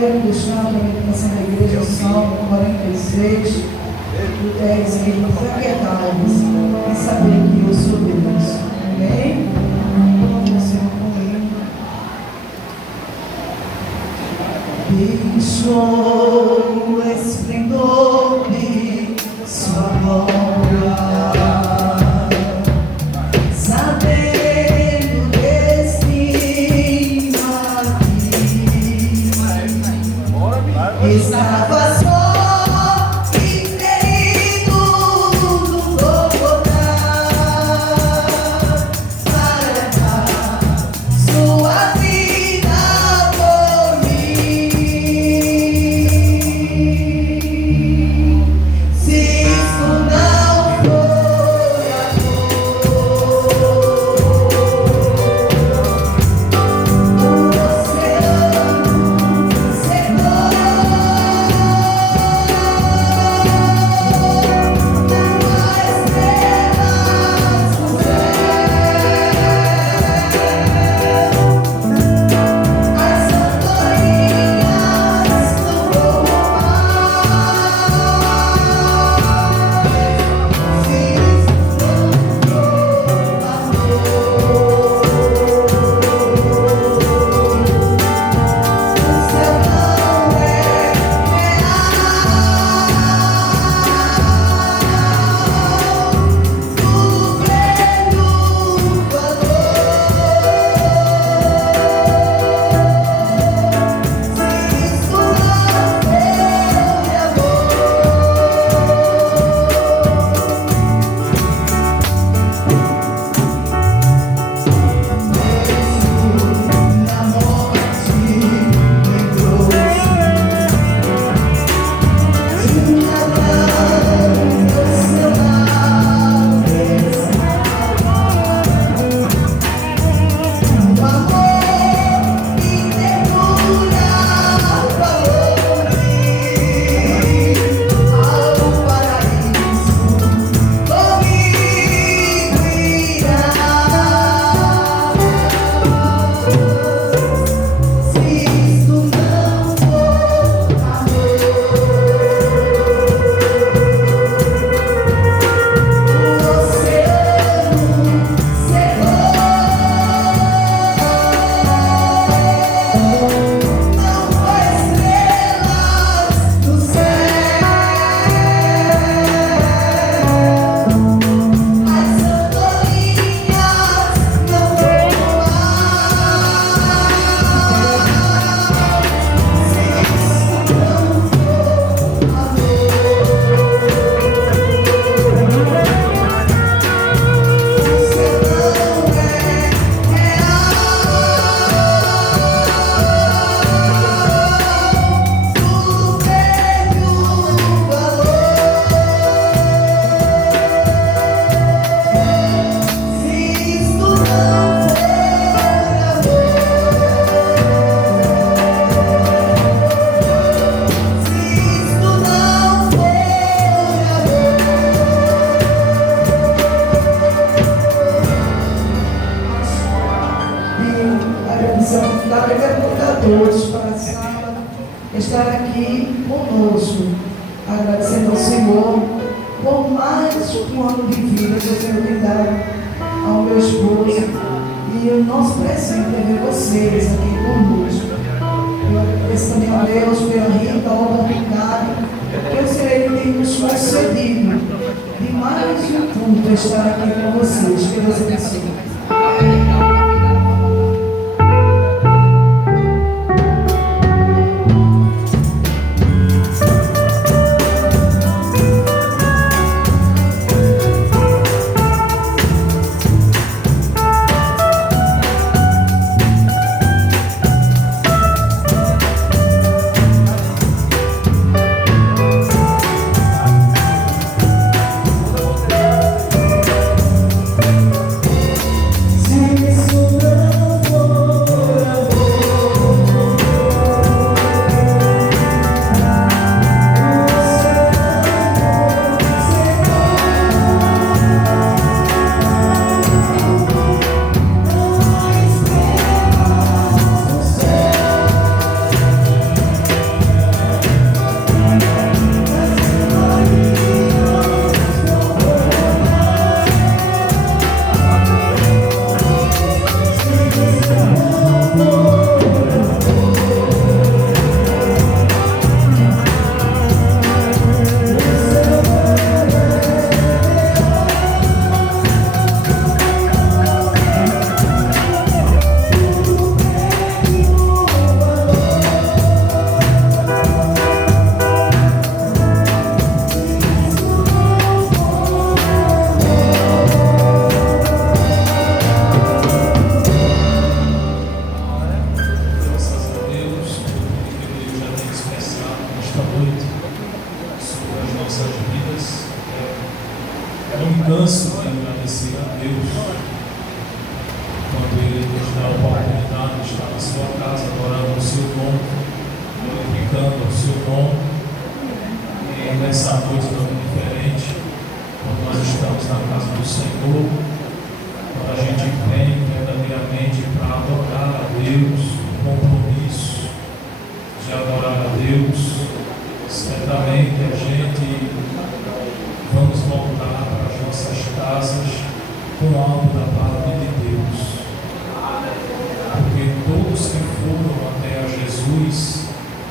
Quero deixar para a meditação da igreja o Salmo 46, do 10 aí, para aquietar-vos e saber que eu sou Deus. Amém? Deixou o esplendor de sua glória, sabendo destino aqui, estava só. Estar aqui conosco, agradecendo ao Senhor por mais um ano de vida que o Senhor tem dado ao meu esposo, e o nosso presente é ver vocês aqui conosco. Eu agradeço também a Deus pela rica oportunidade que o Senhor tem nos concedido de mais um culto estar aqui com vocês. Que Deus abençoe. Deus quando Ele nos dá a oportunidade de estar na sua casa, adorando o seu nome, glorificando o seu nome. E nessa noite não é diferente, quando nós estamos na casa do Senhor, quando a gente vem verdadeiramente para adorar a Deus, o compromisso de adorar a Deus, certamente a gente vamos voltar para as nossas casas com algo da parte de Deus. Porque todos que foram até a Jesus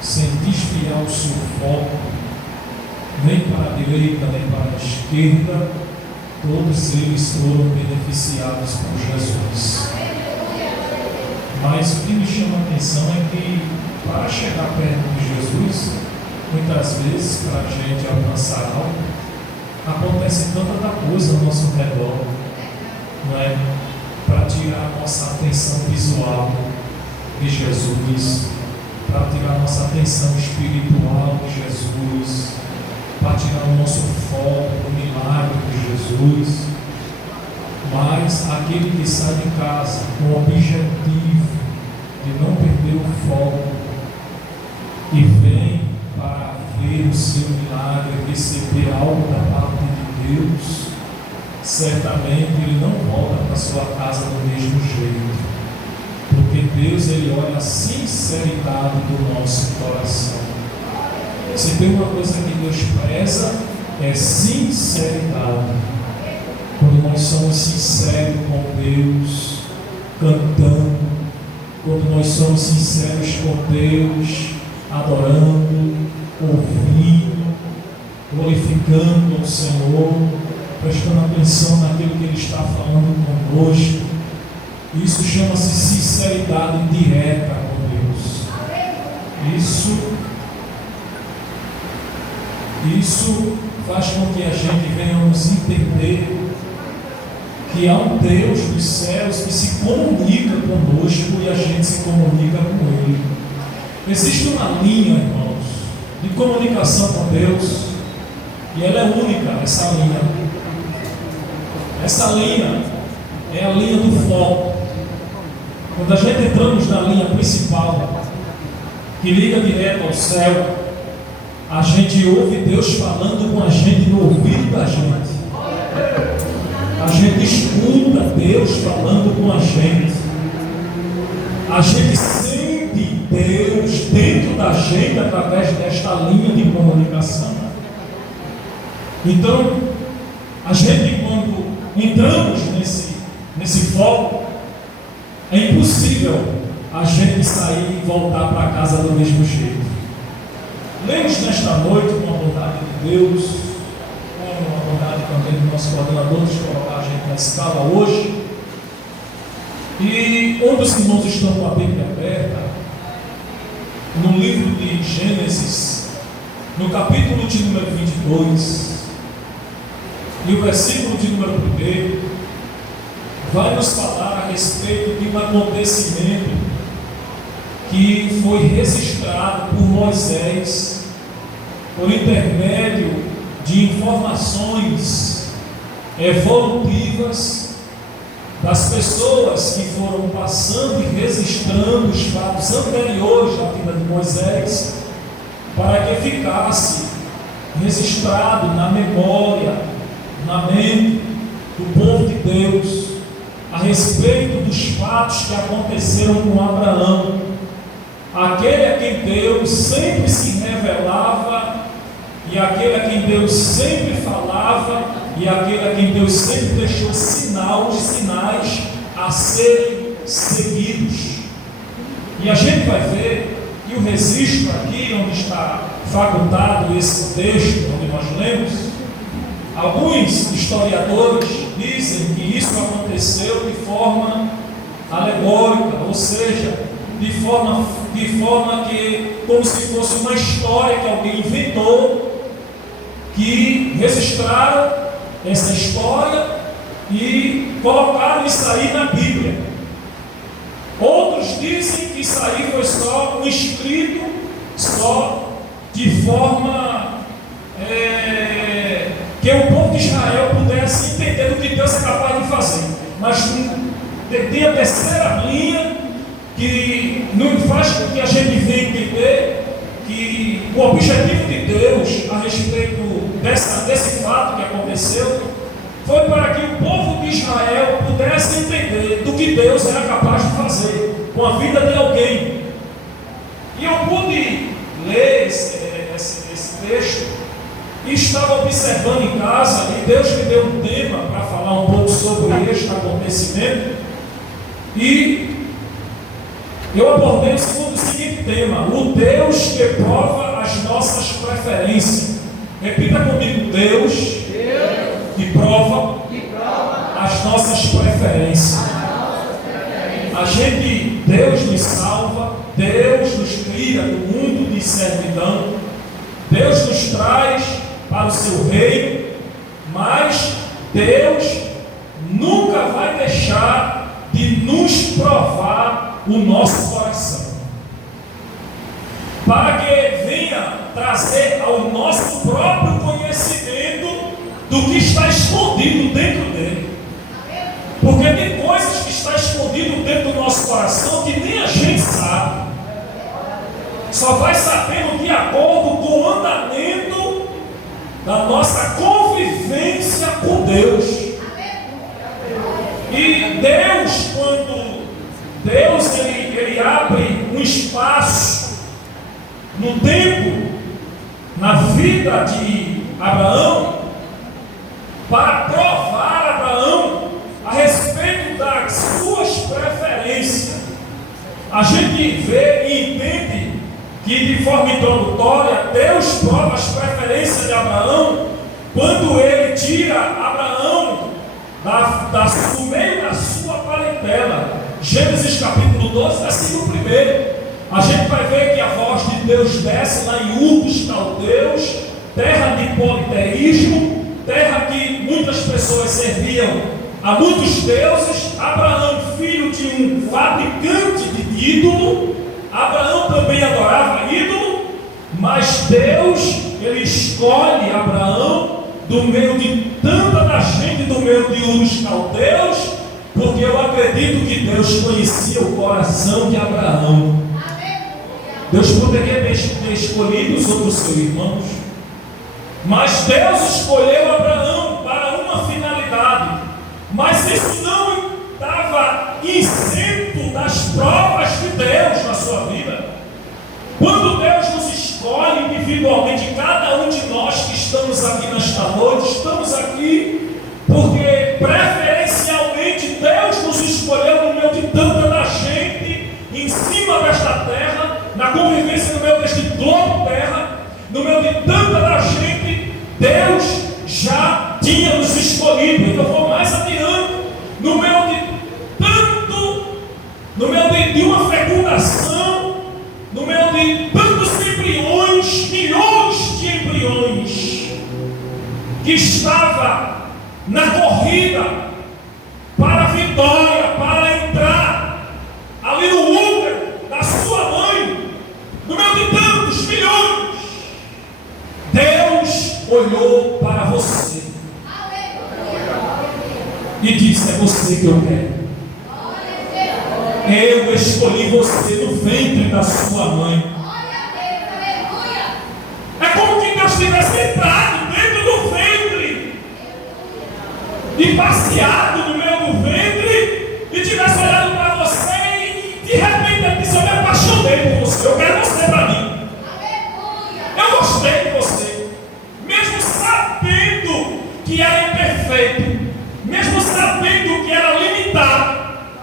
sem desviar o seu foco, nem para a direita, nem para a esquerda, todos eles foram beneficiados por Jesus. Mas o que me chama a atenção é que, para chegar perto de Jesus, muitas vezes, para a gente alcançar algo, acontece tanta coisa ao nosso redor, não é? Para tirar a nossa atenção visual de Jesus, para tirar a nossa atenção espiritual de Jesus, para tirar o nosso foco do milagre de Jesus. Mas aquele que sai de casa com o objetivo de não perder o foco e vem para ver o seu milagre, receber algo da parte de Deus, certamente ele não volta para sua casa do mesmo jeito, porque Deus, ele olha a sinceridade do nosso coração. Se tem uma coisa que Deus preza, é sinceridade. Quando nós somos sinceros com Deus, cantando, quando nós somos sinceros com Deus, adorando, ouvindo, glorificando ao Senhor, prestando atenção naquilo que Ele está falando conosco, isso chama-se sinceridade direta com Deus. Isso faz com que a gente venhamos entender que há um Deus dos céus que se comunica conosco e a gente se comunica com Ele. Existe uma linha, irmãos, de comunicação com Deus, e ela é única, essa linha. Essa linha é a linha do foco. Quando a gente entramos na linha principal, que liga direto ao céu, a gente ouve Deus falando com a gente no ouvido da gente. A gente escuta Deus falando com a gente. A gente sente Deus dentro da gente através desta linha de comunicação. Então, a gente, quando entramos nesse foco, é impossível a gente sair e voltar para casa do mesmo jeito. Lemos nesta noite com a vontade de Deus, com a vontade também do nosso coordenador de colocar a gente na escala hoje. E onde os irmãos estão com a Bíblia aberta, no livro de Gênesis, no capítulo de número 22, e o versículo de número 1, vai nos falar a respeito de um acontecimento que foi registrado por Moisés por intermédio de informações evolutivas das pessoas que foram passando e registrando os fatos anteriores da vida de Moisés, para que ficasse registrado na memória, na mente do povo de Deus, a respeito dos fatos que aconteceram com Abraão, aquele a quem Deus sempre se revelava, e aquele a quem Deus sempre falava, e aquele a quem Deus sempre deixou sinais a serem seguidos. E a gente vai ver que o registro aqui, onde está facultado esse texto, onde nós lemos, alguns historiadores dizem que isso aconteceu de forma alegórica, ou seja, de forma que, como se fosse uma história que alguém inventou, que registraram essa história e colocaram isso aí na Bíblia. Outros dizem que isso aí foi só um escrito, só de forma que o povo de Israel pudesse pudesse entender do que Deus é capaz de fazer. Mas tem a terceira linha que não faz com que a gente venha entender que o objetivo de Deus a respeito desse fato que aconteceu foi para que o povo de Israel pudesse entender do que Deus era capaz de fazer com a vida de alguém. E eu pude ler esse texto e estava observando em casa, e Deus me deu um tema para falar um pouco sobre este acontecimento, e eu abordei o seguinte tema: o Deus que prova as nossas preferências. Repita comigo: Deus que prova as nossas preferências. Deus nos salva, Deus nos tira do mundo de servidão, Deus nos traz para o seu reino, mas Deus nunca vai deixar de nos provar o nosso coração, para que venha trazer ao nosso próprio conhecimento do que está escondido dentro dele. Porque tem coisas que estão escondidas dentro do nosso coração que nem a gente sabe. Só vai sabendo de acordo com o andamento da nossa convivência com Deus. E Deus, quando Deus ele abre um espaço no tempo, na vida de Abraão, para provar Abraão a respeito das suas preferências. A gente vê e entende que, de forma introdutória, Deus prova as preferências de Abraão quando ele tira Abraão do meio da sua parentela. Gênesis capítulo 12, versículo 1. A gente vai ver que a voz de Deus desce lá em Ur dos Caldeus, terra de politeísmo, terra que muitas pessoas serviam a muitos deuses. Abraão, filho de um fabricante de ídolo, Abraão também adorava ídolo, mas Deus, ele escolhe Abraão do meio de tanta da gente, do meio de Ur dos Caldeus, porque eu acredito que Deus conhecia o coração de Abraão. Deus poderia ter escolhido os outros seus irmãos, mas Deus escolheu Abraão para uma finalidade. Mas isso não estava isento das provas de Deus na sua vida. Quando Deus nos escolhe individualmente, cada um de nós que estamos aqui nesta noite, estamos aqui porque preferencialmente Deus nos escolheu no meio de tanta da gente, em cima desta terra, na convivência no meio deste globo terra, no meio de tanta da gente, Deus já tinha nos escolhido. Então eu vou mais adiante, no meio de tanto, no meio de uma fecundação, no meio de tantos embriões, milhões de embriões, que estava na corrida para a vitória, para entrar ali no útero da sua mãe, no meio de tantos milhões, Deus olhou para você e disse: é você que eu quero. Eu escolhi você no ventre da sua mãe. É como que Deus tivesse entrado dentro do ventre e passeado no meio do ventre e tivesse olhado para você e de repente ele disse: eu me apaixonei por você, eu quero você para mim. Eu gostei de você, mesmo sabendo que era imperfeito, mesmo sabendo que era limitado,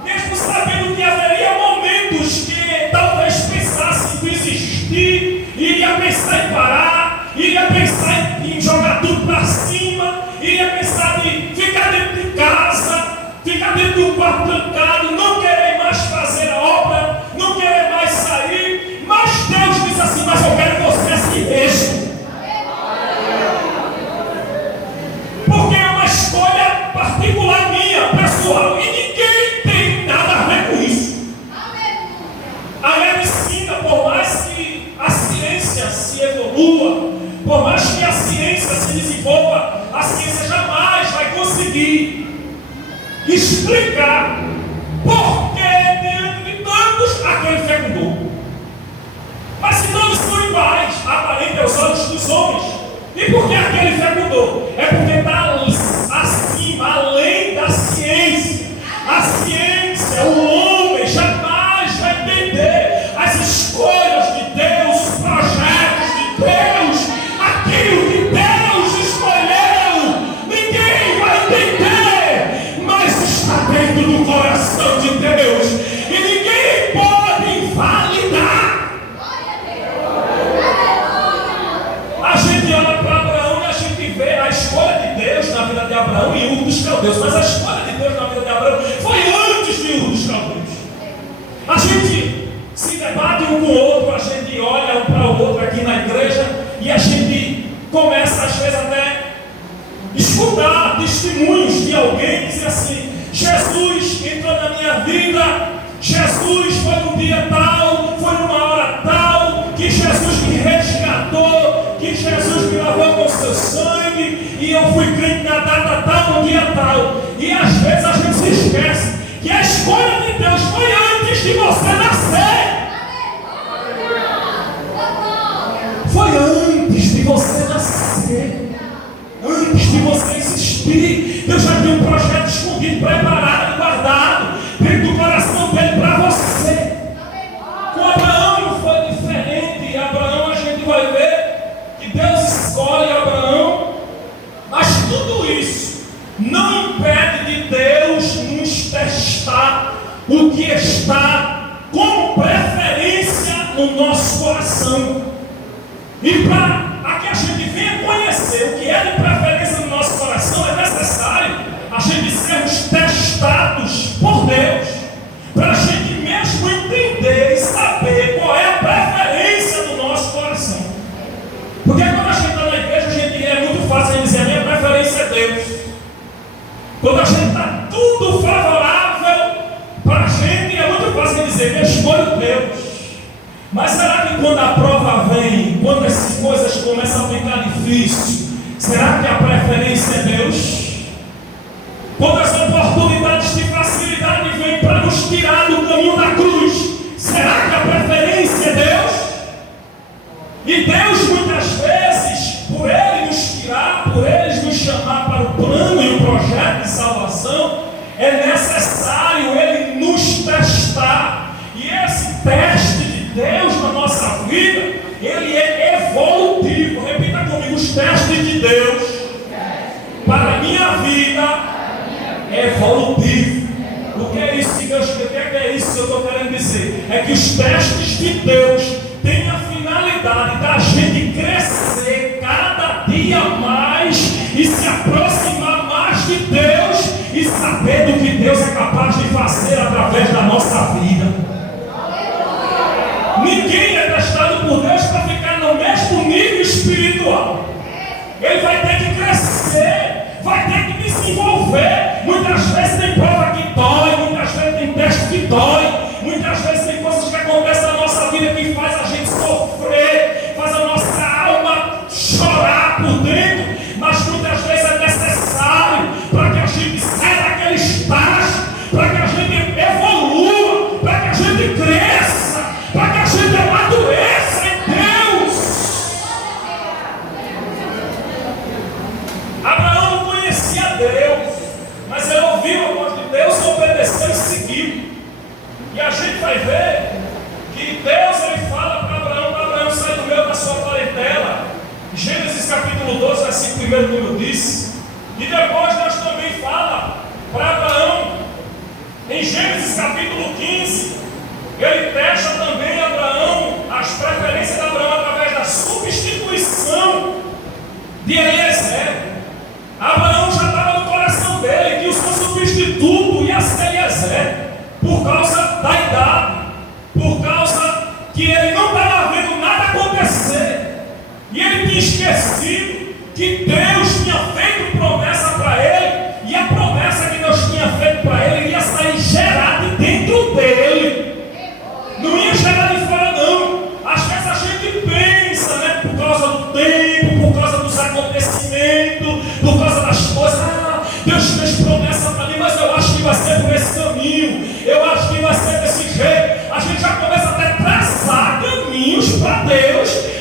mesmo sabendo que haveria momentos que talvez pensasse em desistir, iria pensar em parar, iria pensar em jogar tudo para cima, iria pensar em ficar dentro de casa, ficar dentro de um quarto trancado, não querer mais fazer a obra, não querer mais sair. Mas Deus disse assim: mas eu quero você assim mesmo. Porque é uma escolha particular minha, pessoal, e ninguém tem nada a ver com isso. A medicina, por mais que a ciência se evolua, por mais que a ciência se desenvolva, a ciência jamais vai conseguir conseguir explicar por que diante de tantos aquele fecundou. Mas se todos são iguais, aparente aos olhos dos homens, e por que aquele fecundou? É porque está acima, além da ciência. A ciência, o homem jamais vai entender as escolhas de Deus, os projetos de Deus, aquilo que Deus escolheu. Ninguém vai entender, mas está dentro do coração de Deus e ninguém pode invalidar. A gente olha para Abraão e a gente vê a escolha de Deus na vida de Abraão e Ur dos Caldeus, mas a escolha de Deus na vida de Abraão foi antes de Ur dos Caldeus. A gente se debate um com o outro, a gente olha um para o outro aqui na igreja e a gente começa às vezes até escutar testemunhos de alguém que diz assim: Jesus entrou na minha vida, Jesus foi num dia tal, foi numa hora tal, que Jesus me resgatou, que Jesus me lavou com seu sangue e eu fui crente na data tal, no dia tal. E às vezes a gente se esquece que a escolha de Deus foi antes de você nascer. Foi antes de você nascer. Antes de você existir, Deus já tem um projeto escondido, preparado, guardado dentro do coração dele para você. Com Abraão não foi diferente. Abraão, a gente vai ver que Deus escolhe Abraão, mas tudo isso não impede de Deus nos testar o que está como preferência no nosso coração. E para que a gente venha conhecer o que é de preferência no nosso coração, é necessário a gente sermos testados por Deus, para a gente mesmo entender e saber qual é a preferência do nosso coração. Porque quando a gente está na igreja, a gente é muito fácil dizer: a minha preferência é Deus. Quando a gente está tudo favorável para a gente, é muito fácil dizer: eu escolho Deus. Mas será que quando a prova vem, quando essas coisas começam a ficar difíceis, será que a preferência é Deus? Quando as oportunidades de facilidade vêm para nos tirar do caminho da cruz, será que a preferência é Deus? E Deus muitas vezes, por Ele nos tirar, por Ele nos chamar para o plano e o projeto de salvação, é necessário Ele nos testar. E esse teste de Deus na nossa vida, ele é evolutivo. Repita comigo: os testes de Deus para a minha vida é evolutivo. O que é isso que Deus quer? O que é isso que eu estou querendo dizer? É que os testes de Deus têm a finalidade da gente crescer cada dia mais e se aproximar mais de Deus e saber do que Deus é capaz de fazer através da nossa vida. Ninguém é testado por Deus para ficar no mesmo nível espiritual. Ele vai ter que crescer, vai ter que desenvolver. Muitas vezes tem prova que dói, muitas vezes tem teste que dói, muitas vezes tem coisas que acontecem na nossa vida que faz a gente sofrer, faz a nossa alma chorar por dentro, mas muitas vezes é necessário para que a gente saia daquele estágio, para que a gente evolua, para que a gente cresça, para que a gente amadureça em Deus. Abraão não conhecia Deus, mas ele ouviu a voz de Deus, obedeceu e seguiu. E a gente vai ver que Deus ele fala para Abraão: sai do meio da sua parentela. Gênesis capítulo 12, versículo 1, como eu disse. E depois Deus também fala para Abraão, em Gênesis capítulo 15, ele testa também Abraão, as preferências de Abraão através da substituição de Eliezer. Abraão já estava no coração dele que o seu substituto ia ser Eliezer, por causa da idade, por causa que ele não estava vendo nada acontecer, e ele tinha esquecido que Deus tinha feito promessa para ele, e a promessa que Deus tinha feito para ele ia sair gerada de dentro dele, não ia gerar de fora não. Às vezes a gente pensa, né, por causa do tempo, por causa dos acontecimentos, por causa das coisas, Deus fez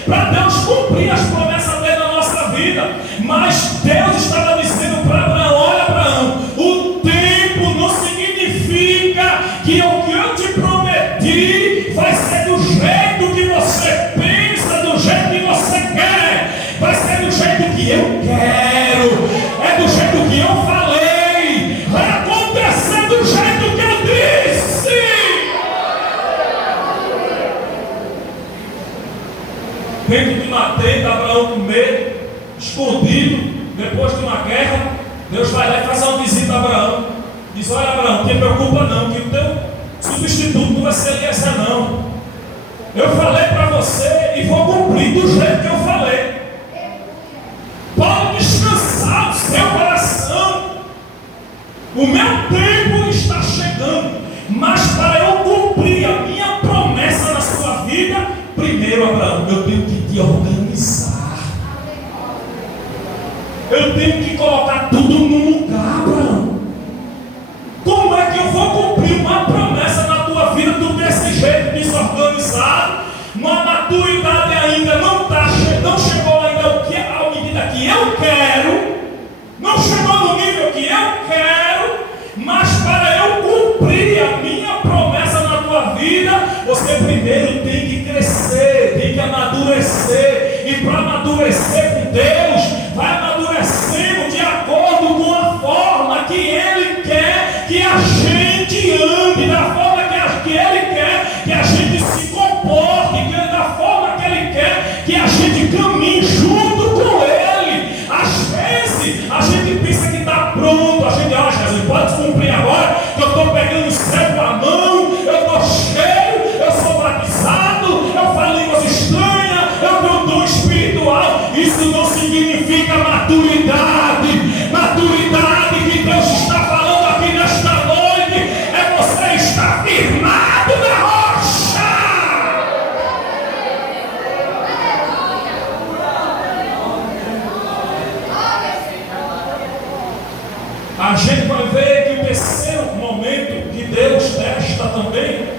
para Deus cumprir as promessas dele na nossa vida. Mas Deus estava dizendo para Abraão: olha, Abraão, o tempo não significa que o que eu te prometi vai ser do jeito que você pensa, do jeito que você quer, vai ser do jeito que eu quero, é do jeito que eu falei, vai acontecer do jeito que eu disse. Dentro de uma tenda, Abraão com medo, escondido, depois de uma guerra, Deus vai lá e faz uma visita a Abraão. Diz: olha, Abraão, não te preocupa não, que o teu substituto não vai ser Eliezer não. Eu falei para você e vou cumprir do jeito que eu falei. Pode descansar o seu coração. O meu tempo está chegando, mas para eu cumprir a minha promessa na sua vida, primeiro, Abraão, eu tenho que te organizar. Eu tenho que colocar tudo no lugar, Abraão. Como é que eu vou cumprir uma promessa na tua vida, tu desse jeito, desorganizado, uma maturidade ainda não chegou ainda à medida que eu quero, não chegou no nível que eu quero, mas para eu cumprir a minha promessa na tua vida, você primeiro tem que crescer, tem que amadurecer, e para amadurecer com Deus, vai amadurecendo de acordo com a forma que Ele quer que a gente ande, da forma que Ele quer que a gente se comporte, da forma que Ele quer que a gente caminhe junto com Ele. Às vezes a gente pensa que está pronto, a gente acha, Jesus, pode cumprir agora, que eu estou pegando o céu com a mão, eu estou cheio, eu sou batizado, eu falo línguas estranhas, eu tenho dom espiritual. Isso não significa maturidade. Maturidade que Deus está falando aqui nesta noite é você estar firmado na rocha. A gente vai ver que o terceiro momento que Deus testa também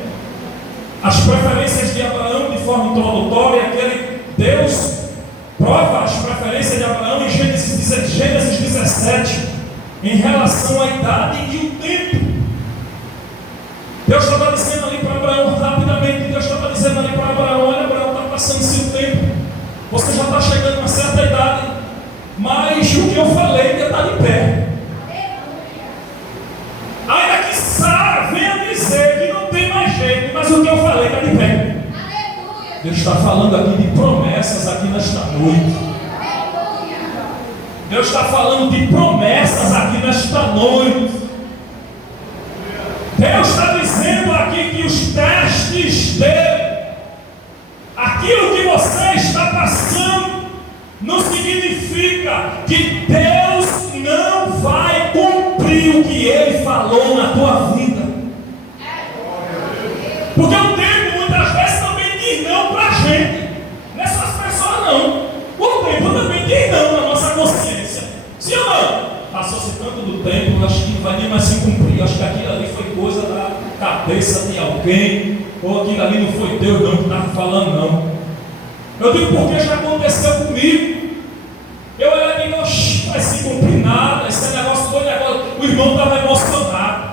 as preferências de Abraão de forma introdutória, aquele Deus prova as preferências de Abraão em Gênesis 17, em relação à idade e o tempo. Deus estava dizendo ali para Abraão, rapidamente, Deus estava dizendo ali para Abraão: olha, Abraão, está passando seu tempo, você já está chegando a uma certa idade, mas o que eu falei ainda está de pé. Ainda que Sara venha dizer que não tem mais jeito, mas o que eu falei está de pé. Deus está falando aqui de promessas aqui nesta noite. Deus está falando de promessas aqui nesta noite. Deus está dizendo aqui que os testes dele, aquilo que você está passando, não significa que Deus não vai cumprir o que Ele falou na tua vida. Porque o tempo muitas vezes também diz não para a gente. Não é só as pessoas não. O tempo também diz não na nossa consciência. Sim ou não? Passou-se tanto do tempo, acho que não vai nem mais se cumprir. Acho que aquilo ali foi coisa da cabeça de alguém. Ou aquilo ali não foi Deus não que estava falando não. Eu digo porque já aconteceu comigo. Eu olhei e digo, não vai se cumprir nada. Esse negócio foi negócio. O irmão estava emocionado.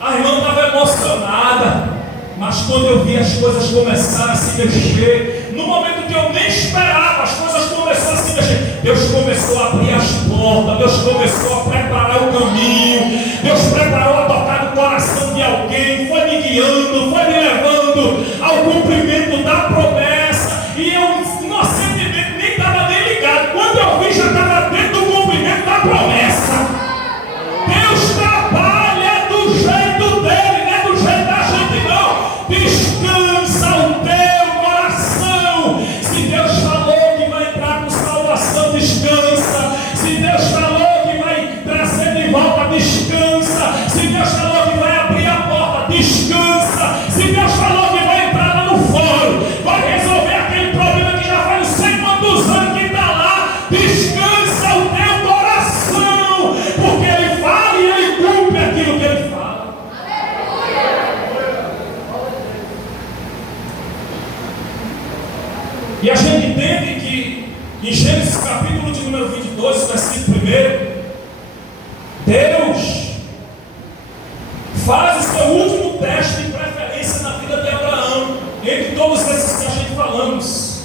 A irmã estava emocionada. Mas quando eu vi as coisas começarem a se mexer, no momento que eu nem esperava, as coisas começaram a se mexer. Deus começou a abrir as portas, Deus começou a preparar o caminho, Deus preparou a tocar no coração de alguém, foi me guiando, foi me levando ao cumprimento da promessa. E eu inocentemente nem estava nem ligado. Quando eu vi, já estava dentro do cumprimento da promessa. Deus trabalha do jeito dele, não é do jeito da gente não. Descansa o teu coração. Se Deus falou que vai entrar com salvação, descansa. Se Deus falou que vai trazer de volta, descansa. E a gente entende que em Gênesis capítulo de número 22, versículo 1, Deus faz o seu último teste de preferência na vida de Abraão, entre todos esses que a gente falamos.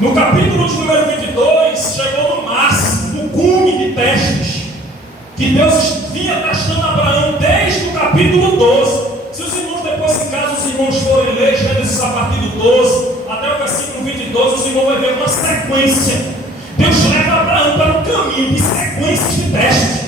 No capítulo de número 22, chegou no máximo, no cume de testes, que Deus vinha testando Abraão desde o capítulo 12. Se os irmãos depois em casa, os irmãos forem ler Gênesis a partir do 12, até o versículo 22, os irmãos vão ver uma sequência. Deus leva Abraão para um caminho de sequências de testes.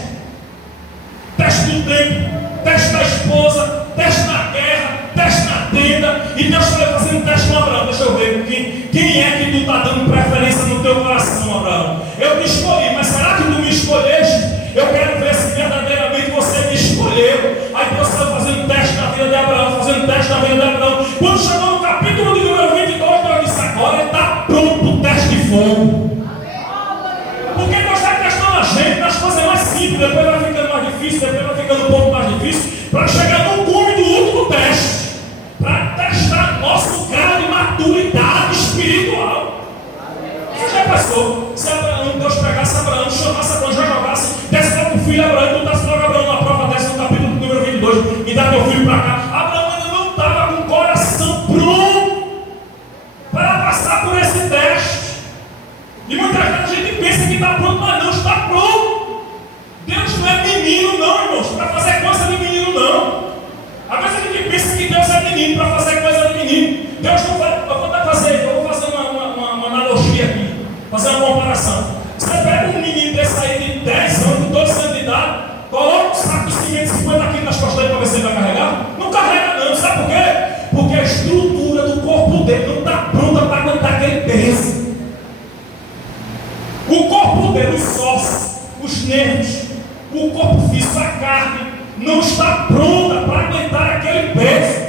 Teste do tempo, teste da esposa, teste na guerra, teste na tenda. E Deus está fazendo teste com Abraão. Deixa eu ver quem é que tu está dando preferência no teu coração, Abraão. Eu te escolhi, mas será que tu me escolheste? Eu quero ver se verdadeiramente você me escolheu. Aí Deus está fazendo teste na vida de Abraão, fazendo teste na vida de Abraão. Quando chegou no capítulo de número 22, Deus disse: agora ele está pronto para o teste de fogo. Porque Deus está testando a gente nas coisas mais simples, depois vai ficando mais difícil, depois vai ficando um pouco mais difícil, para chegar no cume do último teste, para testar nosso grau de maturidade espiritual. Você já pensou, se Abraão, Deus pegasse Abraão, chamasse Abraão, já jogasse, desse para o filho Abraão, e botasse logo Abraão na prova dessa no capítulo número 22, e dá teu filho para cá. Abraão ainda não estava com o coração pronto para passar por esse teste. E muitas vezes a gente pensa que está pronto, mas não está pronto. Deus não é menino não, irmãos, para fazer coisa de menino não. Às vezes a gente pensa que Deus é menino para fazer coisa de menino. Deus não vai, eu vou fazer uma analogia aqui, fazer uma comparação. Você pega um menino desse aí de 10 anos, 12 anos de idade, coloca um saco de cimento de 50 quilos nas costas dele para ver se ele vai carregar. Não carrega não, sabe por quê? Porque a estrutura do corpo dele não está pronta para aguentar aquele peso. O corpo dele, os ossos, os nervos, o corpo físico, a carne, não está pronta para aguentar aquele peso.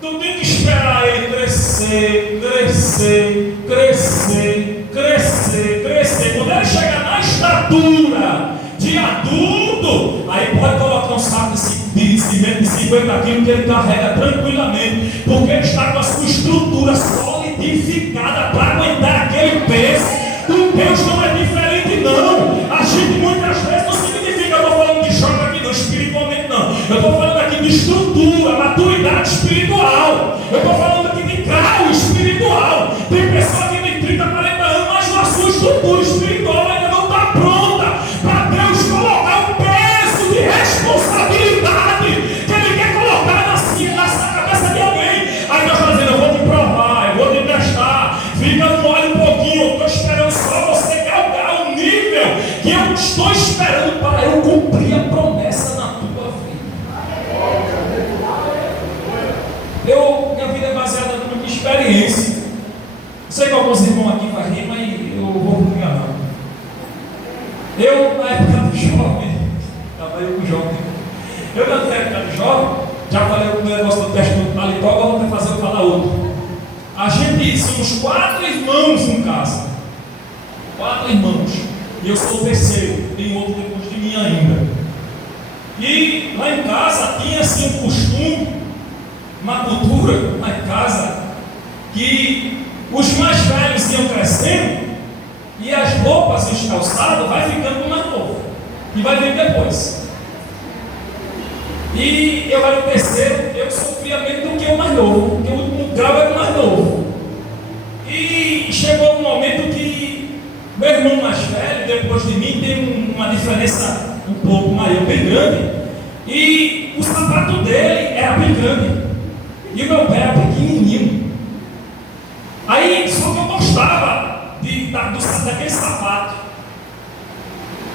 Tu tem que esperar ele crescer, crescer, crescer, crescer, crescer. Quando ele chegar na estatura de adulto, aí pode colocar um saco de cimento de 50 quilos que ele carrega tranquilamente, porque ele está com a sua estrutura solidificada para aguentar aquele peso. Com Deus não é diferente não. A gente muitas vezes não significa, eu estou falando de choque aqui não, espiritualmente não. Eu estou falando aqui de estrutura, maturidade espiritual. Eu estou falando aqui de grau espiritual. Tem pessoa que tem 30, 40 anos, mas a sua estrutura espiritual ainda não está pronta para Deus colocar um peso de responsabilidade que Ele quer colocar na cabeça de alguém. Aí Deus está dizendo: eu vou te provar, eu vou te testar, fica no olho um pouquinho, eu estou esperando só você galgar o nível que eu estou esperando para eu cumprir a promessa na tua vida. Minha vida é baseada na minha experiência. Sei que alguns irmãos aqui vão rir, mas eu vou me enganar. Eu, na época do jovem, trabalhei com jovem. Eu, na época do jovem, já falei o negócio do teste do paletó, agora vou fazer eu falar outro. A gente somos 4 irmãos em casa. 4 irmãos. E eu sou o terceiro. Tem outro depois de mim ainda. E lá em casa tinha assim um costume, uma cultura lá em casa, que os mais velhos iam crescendo e as roupas e os calçados vai ficando mais novo. E vai vir depois. E eu era o terceiro, eu sofria menos do que o mais novo, porque o último grau era o mais novo. E chegou um momento que meu irmão mais velho, depois de mim, tem uma diferença um pouco maior, bem grande. E o sapato dele era bem grande. E o meu pé era pequenininho. Aí, só que eu gostava daquele sapato.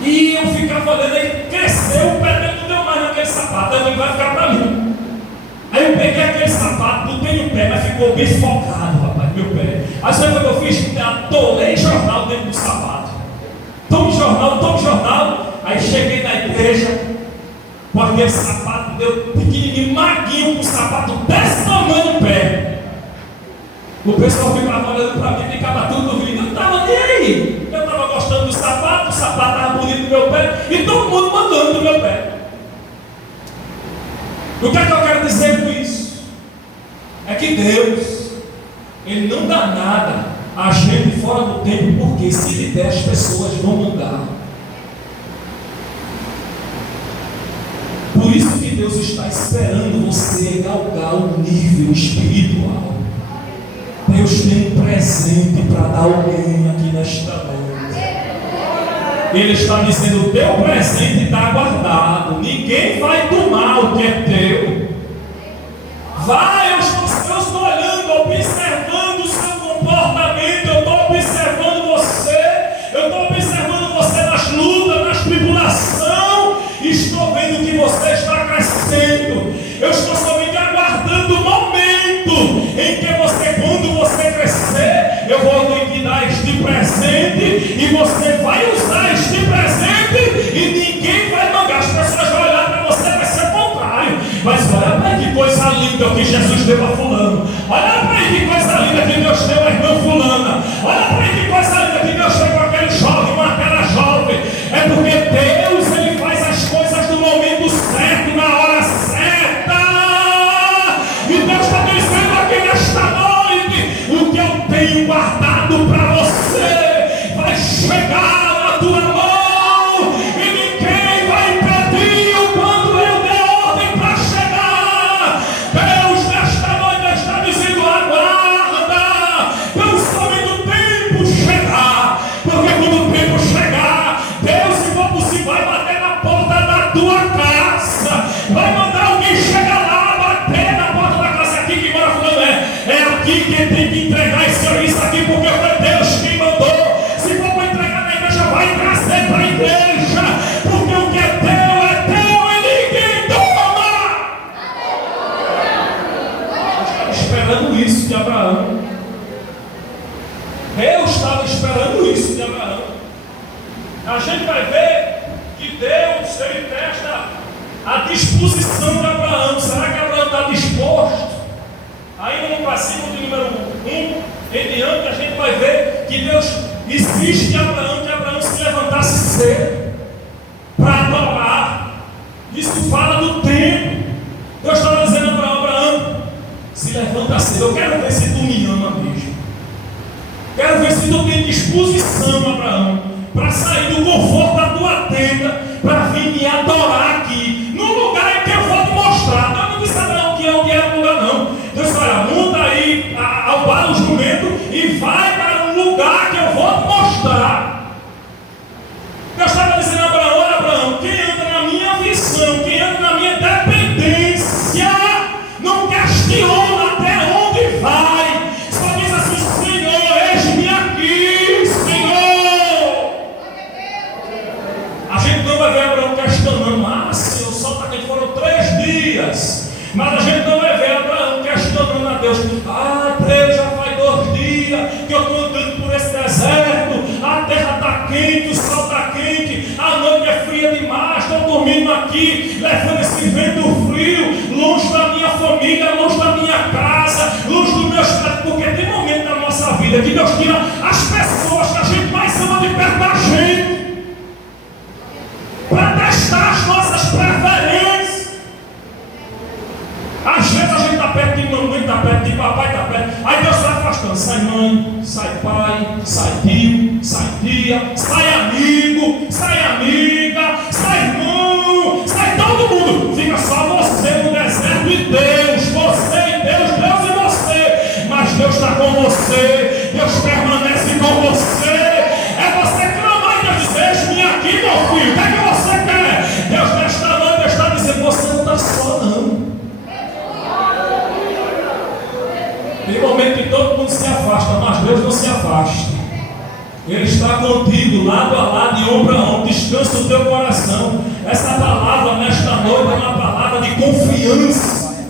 E eu ficava olhando, ele cresceu, o pé dele não deu mais naquele sapato, ele vai ficar para mim. Aí eu peguei aquele sapato, botei no pé, mas ficou bem focado, rapaz, meu pé. Aí sabe o que eu fiz? Atolei jornal dentro do sapato. Tome jornal. Aí cheguei na igreja, com aquele sapato, deu pequenininho, maguinho, com um sapato desse tamanho no pé. O pessoal ficava olhando para mim, ficava tudo duvidando. Eu não estava nem aí. Eu estava gostando do sapato, o sapato estava bonito no meu pé, e todo mundo mandando no meu pé. O que é que eu quero dizer com isso? É que Deus, Ele não dá nada a gente fora do tempo, porque se ele der, as pessoas vão mudar. Por isso que Deus está esperando você galgar o nível espiritual. Deus tem um presente para dar a alguém aqui nesta noite. Ele está dizendo: o teu presente está guardado. Ninguém vai tomar o que é teu. Vai, eu estou olhando, observando o seu comportamento. Eu estou observando você. Eu estou observando você nas lutas, nas tribulações. Estou vendo que você está crescendo. Eu estou somente aguardando o momento em que você, quando você crescer, eu vou lhe dar este presente e você vai usar este presente e ninguém vai mangar. As pessoas vão olhar para você, vai ser o contrário. Mas olha para aí que coisa linda que Jesus deu a fulano. Olha para aí que coisa linda que Deus deu a irmã fulana. Olha para aí que coisa linda que Deus deu com aquele jovem, com aquela jovem. É porque Deus, Ele faz as coisas no momento certo, na hora certa. E Deus está dizendo aqui nesta noite: o que eu tenho guardado para você vai chegar na tua mão e ninguém vai impedir quando eu der ordem para chegar. Deus nesta noite está dizendo: aguarda, não somente o tempo chegar, porque quando o tempo chegar, Deus, se for possível, vai bater na porta da tua casa, vai mandar alguém chegar lá, bater na porta da casa. Aqui que mora fulano, é aqui que tem que entregar esse serviço aqui, porque foi Deus quem mandou. Se for para entregar na igreja, vai trazer para a igreja, porque o que é teu e ninguém toma. Eu estava esperando isso de Abraão. Eu estava esperando isso de Abraão. A gente vai ver que Deus, Ele testa a disposição de Abraão. Será que Abraão está disposto? Ainda no versículo de número 1 em diante, a gente vai ver que Deus exige de Abraão que Abraão se levantasse cedo para adorar. Isso fala do tempo. Deus estava dizendo a Abraão: Abraão, se levanta cedo. Eu quero ver se tu me ama mesmo. Quero ver se tu tem disposição, Abraão, para sair do conforto da tua tenda, para vir me adorar aqui, no lugar em que eu vou te mostrar. Não, não disse Abraão que onde era o lugar, não. Deus fala: monta aí, para o jumento e vai para um lugar que eu vou te mostrar. Deus estava dizendo a Abraão: olha, Abraão, quem anda na minha visão, quem anda na minha dependência, não questiona até onde vai. Só diz assim: Senhor, eis-me aqui, Senhor. A gente não vai ver Abraão questionando: ah, Senhor, só está aqui, foram 3 dias. Mas a gente não vai ver Abraão questionando a Deus: ah, Deus, já faz 2 dias que eu estou andando por esse deserto, a terra está quente, o sol está quente, a noite é fria demais, estou dormindo aqui, levando esse vento frio, longe da minha família, longe da minha casa, longe dos meus pais, porque tem momento na nossa vida que Deus tira as pessoas que a gente mais ama de perto da gente, para testar as nossas preferências. Às vezes a gente está perto de mamãe, está perto de papai, está perto. Aí Deus vai afastando: sai mãe, sai pai, sai tio, sai tia, sai amigo, sai amiga, sai irmão, sai todo mundo. Fica só você no deserto e Deus, você e Deus, Deus e você. Mas Deus está com você, Deus permanece com você. É você clamar e Deus diz: eis-me aqui, meu filho, o que é que você quer? Deus nesta noite está dizendo: você não está só, não. Tem momento que todo mundo se afasta, mas Deus não se afasta. Ele está contigo, lado a lado e ombro a ombro. Descansa o teu coração. Essa palavra nesta noite é uma palavra de confiança.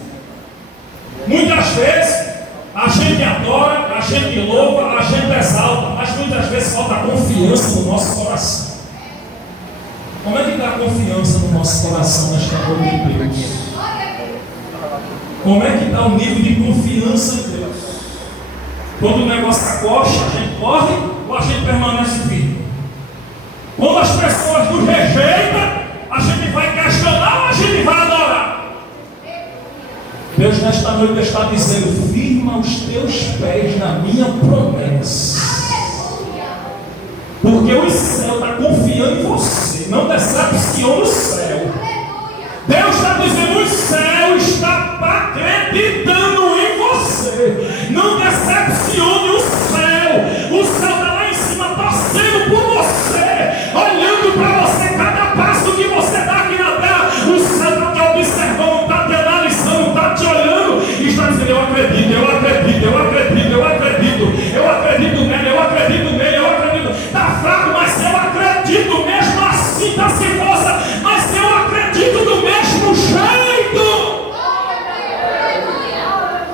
Muitas vezes a gente adora, a gente louva, a gente exalta, mas muitas vezes falta confiança no nosso coração. Como é que está a confiança no nosso coração nesta noite de Deus? Como é que está o nível de confiança em Deus? Quando o negócio acocha, a gente corre ou a gente permanece firme? Quando as pessoas nos rejeitam, a gente vai questionar ou a gente vai adorar? Deus nesta noite está dizendo: firma os teus pés na minha promessa. Porque o céu está confiando em você, não decepciona o céu. Deus está dizendo: o céu está acreditando em você. Não decepcione o céu. O céu está lá em cima torcendo por você, olhando para você, cada passo que você dá aqui na terra. O céu está te observando, está te analisando, está te olhando e está dizendo: eu acredito, eu acredito, eu acredito, eu acredito, eu acredito nele, eu acredito nele, eu acredito. Está fraco, mas eu acredito mesmo assim, está sem força, mas eu acredito do mesmo jeito.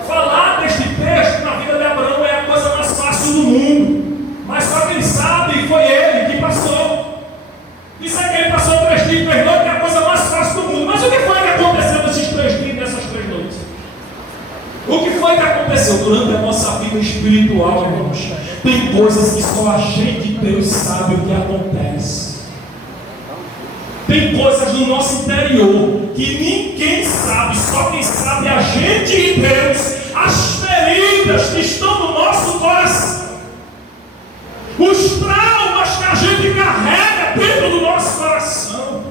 Falar deste texto na vida de Abraão é a coisa mais fácil do mundo, mas só quem sabe foi ele que passou. Isso é que ele passou 3 dias e 3 noites, que é a coisa mais fácil do mundo. Mas o que foi que aconteceu nesses 3 dias e nessas 3 noites? O que foi que aconteceu durante a nossa vida espiritual, irmãos? Tem coisas que só a gente, Deus, sabe o que acontece. Tem coisas no nosso interior que ninguém sabe, só quem sabe é a gente e Deus. As feridas que estão no nosso coração, os traumas que a gente carrega dentro do nosso coração,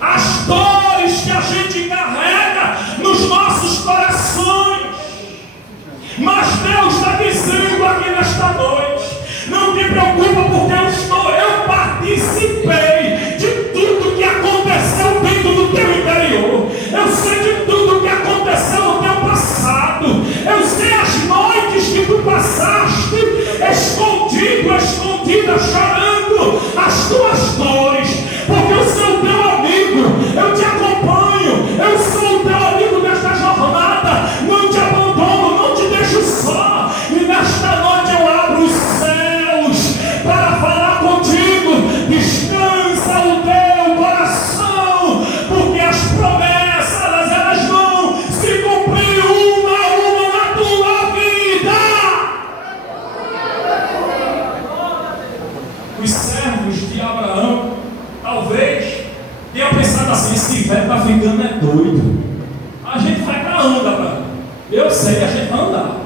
as dores que a gente carrega nos nossos corações. Mas Deus está dizendo aqui nesta noite: não te preocupa, porque eu participei de tudo que aconteceu dentro do teu interior. Eu sei de tudo que aconteceu no teu passado. Eu sei as noites que tu passaste escondida, chorando as tuas dores, porque eu sou teu amigo, eu te acompanho, eu sou o teu amigo nesta jornada, não te abandono, não te deixo só. E nesta noite eu abro os céus para falar contigo. Descansa o teu coração, porque as promessas elas vão se cumprir uma a uma na tua vida. Os servos de Abraão talvez tenham pensado assim: esse velho está ficando doido. A gente vai para onde, Abraão? Eu sei, a gente vai andar.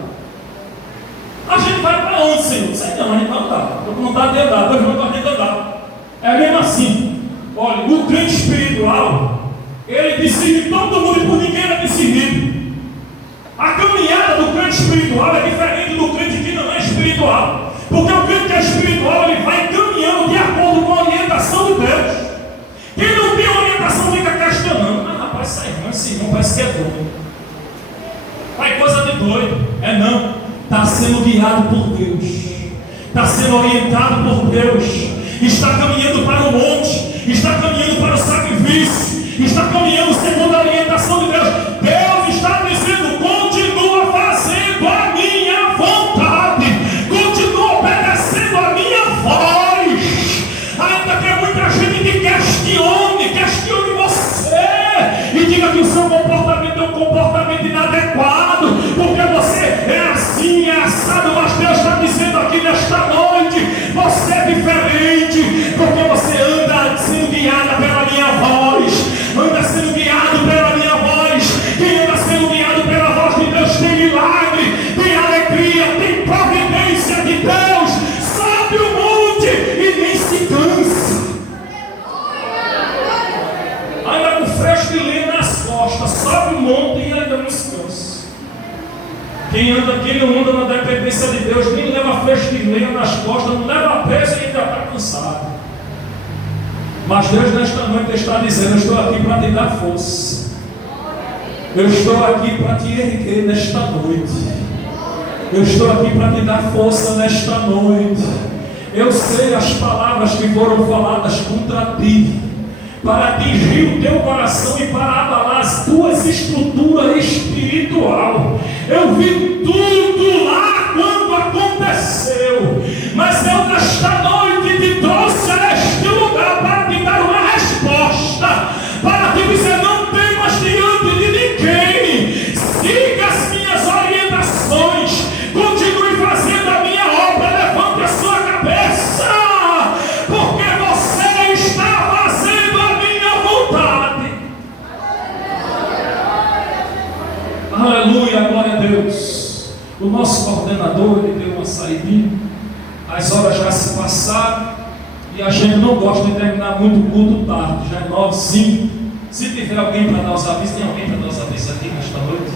A gente vai para onde, Senhor? Sei não, a gente vai andar. Estou com vontade de andar, Deus mandou a gente andar. É mesmo assim. Olha, o crente espiritual, ele decide todo mundo e por ninguém é decidido. A caminhada do crente espiritual é diferente do crente que não é espiritual. Porque o crente que é espiritual, ele vai caminhando de acordo com a orientação de Deus. Quem não tem orientação fica questionando: mas rapaz, sai não, esse irmão parece que é doido. Vai coisa de doido. É não. Está sendo guiado por Deus. Está sendo orientado por Deus. Está caminhando para o monte. Está caminhando para o sacrifício. Está caminhando segundo a orientação de Deus. Deus está dizendo: continua fazendo a minha vontade. Continua obedecendo a minha voz. Ainda que muita gente que questione você e diga que o seu comportamento é um comportamento inadequado, porque você é assim, é assado. Mas Deus está dizendo aqui nesta noite: você é diferente, porque você anda sendo guiada pela minha voz, anda sendo guiado pela minha voz. Quem anda sendo guiado pela voz de Deus tem milagre, tem alegria, tem providência de Deus, sobe o monte e nem se cansa. Anda com fresco de lenha nas costas, sobe o monte e ainda não se cansa. Quem não anda na dependência de Deus, nem leva fresco de lenha nas costas, não leva peso e ainda está cansado. Mas Deus nesta noite está dizendo: eu estou aqui para te dar força. Eu estou aqui para te erguer nesta noite. Eu estou aqui para te dar força nesta noite. Eu sei as palavras que foram faladas contra ti, para atingir o teu coração e para abalar as tuas estruturas espiritual. Eu vi tudo lá quando aconteceu, mas eu nesta noite te trouxe a este lugar para te dar uma resposta, para te dizer: não temas diante de ninguém, siga as minhas orientações, continue fazendo a minha obra, levante a sua cabeça, porque você está fazendo a minha vontade. Aleluia. as horas já se passaram e a gente não gosta de terminar muito o culto tarde, já é 9h05. Se tiver alguém para dar os avisos, tem alguém para dar os avisos aqui nesta noite?